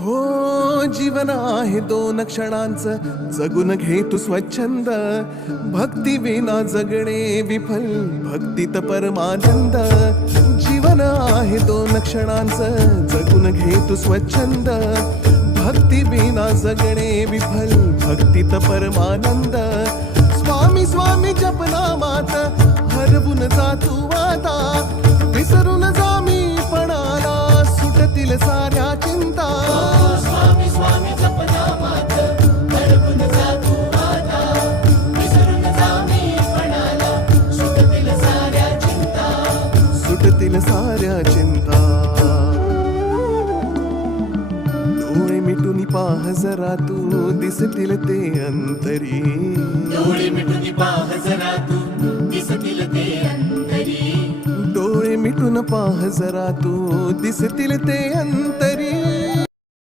हो जीवन आहे दोन क्षणांचं. जगून घे तू स्वच्छंद. भक्ती विना जगणे विफल. भक्तीत परमानंद. जीवन आहे दोन क्षणांचं. जगून घे तू स्वच्छंद. भक्ती विना जगणे विफल. भक्तीत परमानंद. स्वामी स्वामी जपनामात हरवून जा तू आता. विसरून जा मी पणाला. सुटतील साऱ्या चिंता सुटतील साऱ्या चिंता. डोळे मिटून पाह जरा तू दिसतील ते अंतरी. डोळे मिटून पाह जरा तू दिसतील ते अंतरी. डोळे मिटून पाह जरा तू दिसतील ते अंतरी.